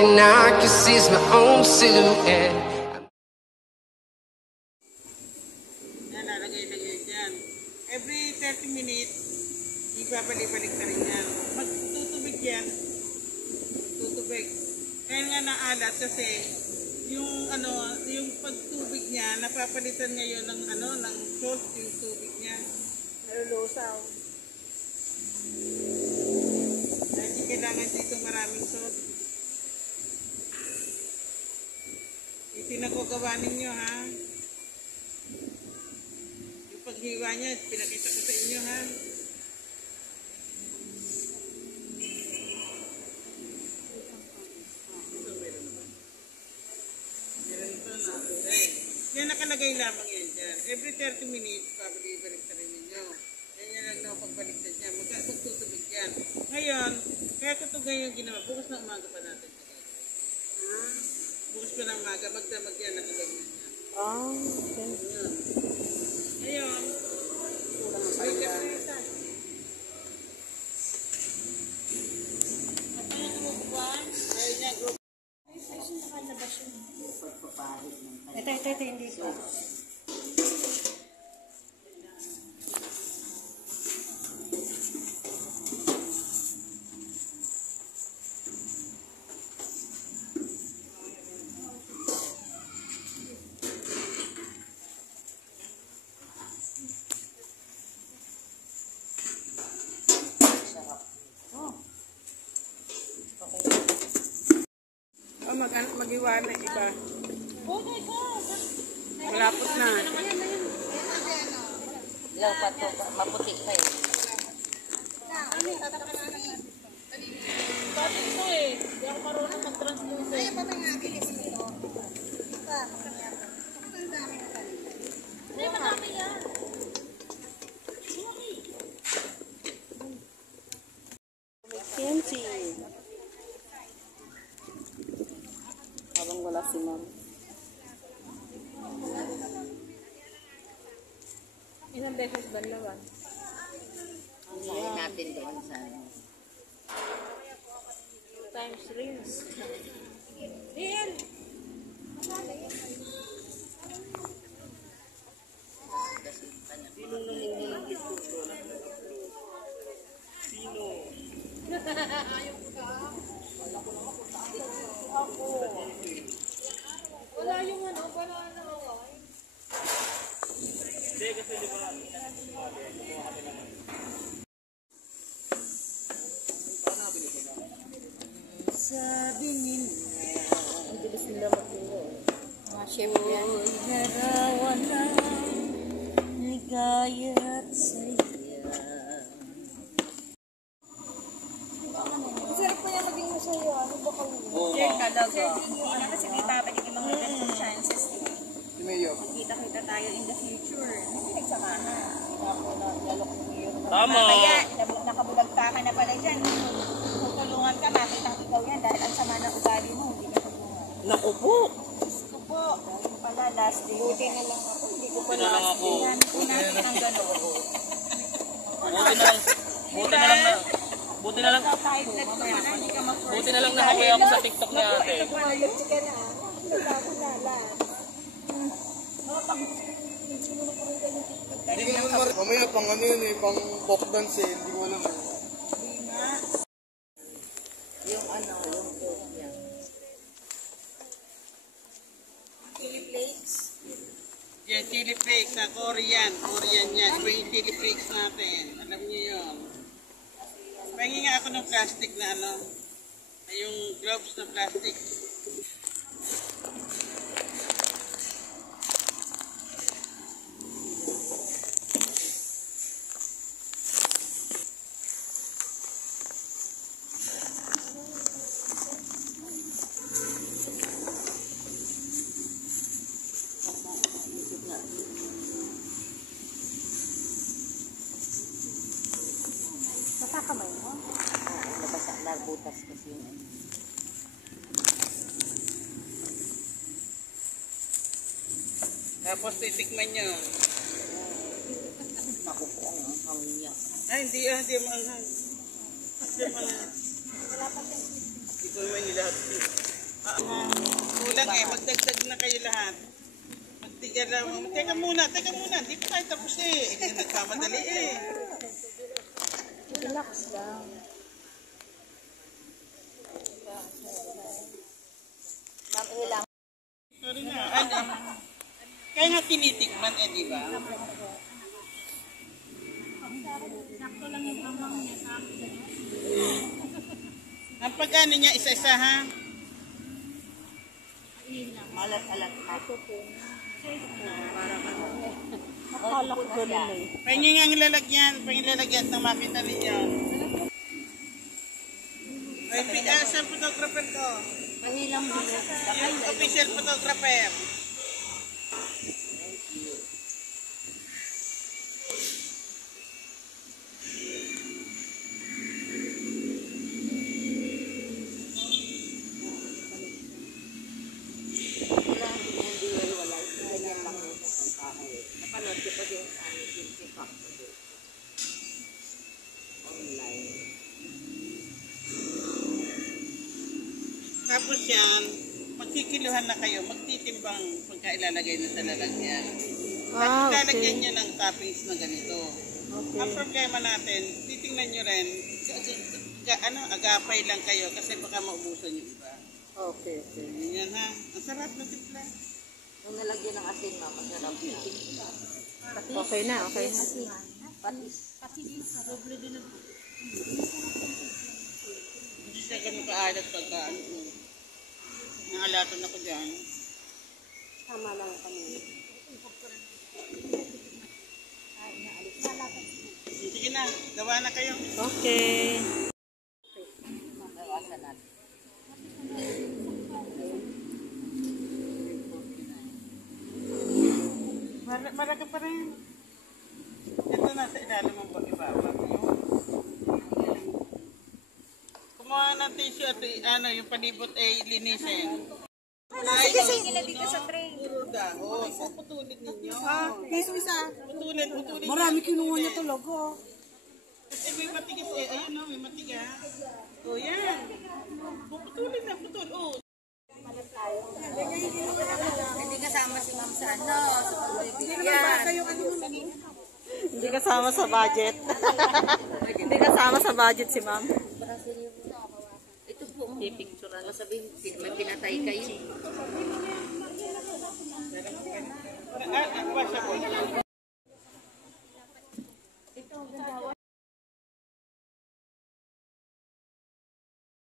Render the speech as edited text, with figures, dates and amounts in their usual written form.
thing I can see is my own silhouette. Nalagay-lagay dyan. Every 30 minutes, ibabalik-balik na rin yan. Magtutubig yan. Tutubig. Kaya nga naalat kasi yung pagtubig niya, napapalitan ngayon ng ng salt yung tubig niya. Nalulusaw. Hindi kailangan dito maraming salt. Itinagagawa ninyo ha. Yung paghiwa niya, pinakita ko sa inyo ha. Yan nakalagay lamang yan dyan. Every 30 minutes, pabalik-balik na rin ninyo. Yan lang daw pagbaliktad niya. Magtutubig yan. Ngayon, kaya ko ito ngayon ginawa. Bukas na umaga pa natin. Bukas pa na umaga. Magdamag yan. Nakalagay niya. Okay. Ngayon, baliktad na isa. At ano tumukuhan? Ngayon niya, group. Ito, hindi pa. Mag-iwala iba. Malapot na. Ilaw pa ito, maputi pa eh. Bakit ito eh? Hindi ako marunong mag-translucent. Ay, pa may nabilis dito. Pa, ang dami na kanina. Ay, madami yan. Kenzie. Habang wala si ma'am. Ilang beses ba naman? Ang sahin natin doon sa Times rings. Iyan! Sino? Ayaw ka. Ako. Wala yung wala na ako. Hindi kasi di ba sabi nila ang bilis nila magtuwa. Mga shame yan. Narawan na ligaya at saya. Masarap pa yan maging masaya. Ano ba kayo? Oo Sir, nga. talaga. Hindi kasi may babalik yung mga ganong chances. Si Mayo. Magkita-kita tayo in the future. Hindi nagsamahan. Ako na lalok ng iyo. Tama. Kaya, nakabulagtakan na pala dyan. Tutulungan ka, makita ikaw yan dahil ang sama ng ugali mo. Hindi ka tulungan. Naku po. Gusto po. Dahil pala last day. Buti na lang ako. Hindi ko pa Buti na lang last ako. day. Yan, Buti na natin lang. ang gano'n. Buti na lang Kahit na naman, hindi ka mag-first. buti na lang nakakuha ako sa TikTok ni ate. Pumayag ka na. Nagkako na lang. Hindi ko naman mamaya pang ano yun eh, pang pop dance eh, hindi ko alam eh. Yung coke niya. Chili flakes. Yan, chili flakes na Korean. Korean yan. Iba yung chili flakes natin. Alam niyo yun. Pahingi nga ako ng plastic na yung gloves na plastic. Nakakamay mo? Nabasa, nabutas kasi yun. Tapos titikman nyo. Makupo ang hangin niya. Ay, hindi hindi mo anghang. Hindi mo anghang. Hindi ko naman nilahat. Kulang eh, magdagdag na kayo lahat. Magtiga lang. Teka muna. Hindi pa tayo tapos eh. Hindi nagkamadali eh. Relax lang. Ma'am, ilang. Sorry na. Kaya nga tinitikman eh, di ba? Ang pag-ano niya, isa-isa ha? Alat-alat pa. Akala ko ganun eh. Pahingin nga ang lalagyan ng makita ninyo. Ay, saan photographer ko? Pahilang dito. Yung official photographer. Napanood ko pa din sa amin yung TikTok. Online. Tapos yan, magkikiluhan na kayo, magtitimbang pagka ilalagay na sa lalagyan. Tapos ilalagyan nyo ng toppings na ganito. Ang problema natin, titingnan nyo rin, agapay lang kayo kasi baka maubusan yung iba. Okay. Yan ha, ang sarap na timpla. Nung nalagyan ng asin, ma'am, masarap na. Okay na. Patis. Hindi siya ganun kaalat pagka naalatan ako dyan. Tama lang kami. Sige na, gawa na kayo. Okay. Bawasan natin. Maraka pa rin. Ito nasa ilalim ng pag-ibaba. Kumuha ng tissue at yung palibot ay linisin. Kasi nila dito sa tray. Puro dahon. Puputulin ninyo. Isa. Putulin. Marami kinuha niya talaga. Kasi may matigas eh. Ayun o, may matigas. O yan. Puputulin na, putul. O. Hindi kasama si ma'am sa ano, sa pagbibigyan. Hindi kasama sa budget. Hindi kasama sa budget si ma'am. Ito po, pipicturean. Masabihin, may pinatay kayo. Wash ako.